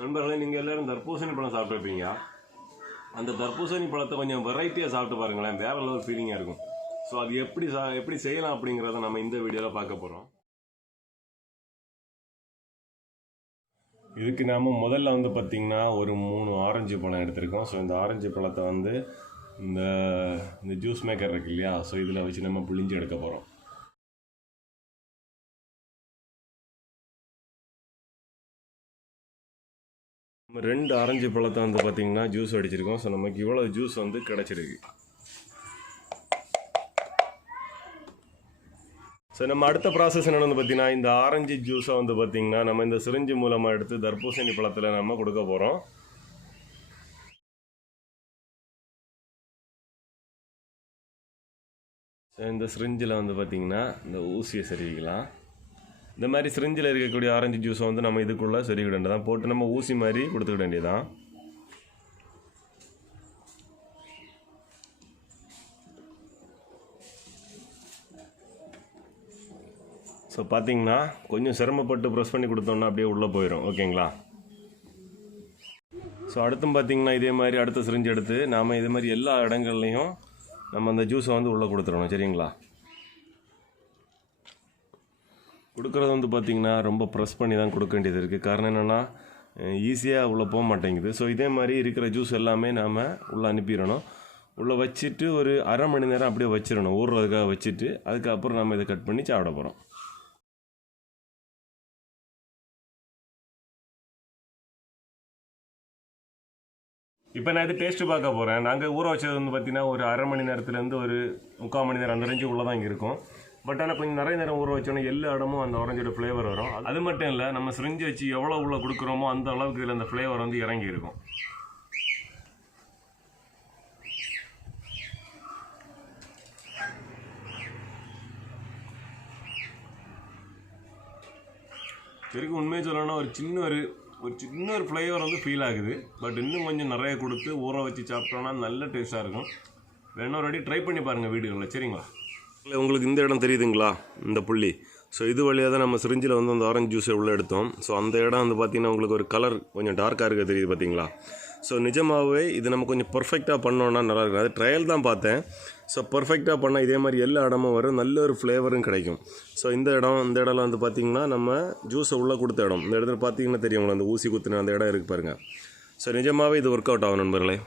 நண்பர்களே, நீங்கள் எல்லோரும் தர்பூசணி பழம் சாப்பிட்ருப்பீங்க. அந்த தர்பூசணி பழத்தை கொஞ்சம் வெரைட்டியாக சாப்பிட்டு பாருங்களேன், வேறு லெவல் ஃபீலிங்காக இருக்கும். ஸோ அது எப்படி செய்யலாம் அப்படிங்கிறத நம்ம இந்த வீடியோவில் பார்க்க போகிறோம். இதுக்கு நாம் முதல்ல பார்த்திங்கன்னா ஒரு 3 ஆரஞ்சு பழம் எடுத்திருக்கோம். ஸோ இந்த ஆரஞ்சு பழத்தை இந்த ஜூஸ் மேக்கர் இருக்கு இல்லையா, ஸோ இதில் வச்சு நம்ம புழிஞ்சு எடுக்க போகிறோம். நம்ம 2 ஆரஞ்சு பழத்தை பார்த்திங்கன்னா ஜூஸ் அடிச்சிருக்கோம். ஸோ நமக்கு இவ்வளோ ஜூஸ் கிடச்சிருக்கு. ஸோ நம்ம அடுத்த ப்ராசஸ் என்னென்னு பார்த்தீங்கன்னா, இந்த ஆரஞ்சு ஜூஸை பார்த்திங்கன்னா நம்ம இந்த சிரிஞ்சு மூலமாக எடுத்து தர்பூசணி பழத்தில் நம்ம கொடுக்க போகிறோம். ஸோ இந்த சிரிஞ்சில் பார்த்திங்கன்னா இந்த ஊசியை செருவிக்கலாம். இந்த மாதிரி சிரிஞ்சில் இருக்கக்கூடிய ஆரஞ்சு ஜூஸை நம்ம இதுக்குள்ளே சொருகிட வேண்டியதான், போட்டு நம்ம ஊசி மாதிரி கொடுத்துக்கிட வேண்டியதான். ஸோ பார்த்திங்கன்னா கொஞ்சம் சிரமப்பட்டு ப்ரெஸ் பண்ணி கொடுத்தோம்னா அப்படியே உள்ளே போயிடும். ஓகேங்களா? ஸோ அடுத்தும் பார்த்திங்கன்னா இதே மாதிரி அடுத்த சிரிஞ்சு எடுத்து நாம் இதே மாதிரி எல்லா இடங்கள்லையும் நம்ம அந்த ஜூஸை உள்ளே கொடுத்துடணும். சரிங்களா? கொடுக்குறது பார்த்திங்கன்னா ரொம்ப ப்ரெஸ் பண்ணி தான் கொடுக்க வேண்டியது இருக்குது. காரணம் என்னென்னா ஈஸியாக உள்ளே போக மாட்டேங்குது. ஸோ இதே மாதிரி இருக்கிற ஜூஸ் எல்லாமே நாம் உள்ளே அனுப்பிடணும். உள்ளே வச்சுட்டு ஒரு அரை மணி நேரம் அப்படியே வச்சிடணும், ஊறுறதுக்காக வச்சுட்டு அதுக்கப்புறம் நம்ம இதை கட் பண்ணி சாப்பிட போகிறோம். இப்போ நான் இது டேஸ்ட்டு பார்க்க போகிறேன். நாங்கள் ஊற வச்சது பார்த்திங்கன்னா ஒரு அரை மணி நேரத்துலேருந்து ஒரு 3/4 மணி நேரம் அந்த ரேஞ்சு உள்ளே தான் இங்கே இருக்கும். பட் ஆனால் கொஞ்சம் நிறைய நேரம் ஊற வச்சோன்னா எல்லா இடமும் அந்த ஆரஞ்சோட ஃப்ளேவர் வரும். அது மட்டும் இல்லை, நம்ம சிரிஞ்சு வச்சு எவ்வளோ உள்ளே கொடுக்குறோமோ அந்த அளவுக்கு இதில் அந்த ஃப்ளேவர் இறங்கி இருக்கும். சரிக்கு உண்மையை சொல்லணும்னா ஒரு சின்ன ஒரு ஃப்ளேவர் ஃபீல் ஆகுது. பட் இன்னும் கொஞ்சம் நிறைய கொடுத்து ஊற வச்சு சாப்பிட்டோன்னா நல்ல டேஸ்ட்டாக இருக்கும். வேணும் ரெடி ட்ரை பண்ணி பாருங்கள் வீடுகளில். சரிங்களா? இல்லை, உங்களுக்கு இந்த இடம் தெரியுதுங்களா, இந்த புள்ளி? ஸோ இது வழியாக தான் நம்ம சிரிஞ்சில் அந்த ஆரஞ்சு ஜூஸை உள்ளே எடுத்தோம். ஸோ அந்த இடம் பார்த்திங்கன்னா உங்களுக்கு ஒரு கலர் கொஞ்சம் டார்க்காக இருக்க தெரியுது பார்த்தீங்களா? ஸோ நிஜமாகவே இது நம்ம கொஞ்சம் பர்ஃபெக்டாக பண்ணோன்னா நல்லா இருக்கும். அது ட்ரையல் தான் பார்த்தேன். ஸோ பர்ஃபெக்டாக பண்ணால் இதே மாதிரி எல்லா இடமும் வரும், நல்ல ஒரு ஃப்ளேவரும் கிடைக்கும். ஸோ இந்த இடம்லாம் பார்த்திங்கன்னா நம்ம ஜூஸை உள்ளே கொடுத்த இடம். இந்த இடத்துல பார்த்திங்கன்னா தெரியும், அந்த ஊசி குத்துன அந்த இடம் இருக்குது பாருங்கள். ஸோ நிஜமாகவே இது ஒர்க் அவுட் ஆகும் நண்பர்களே.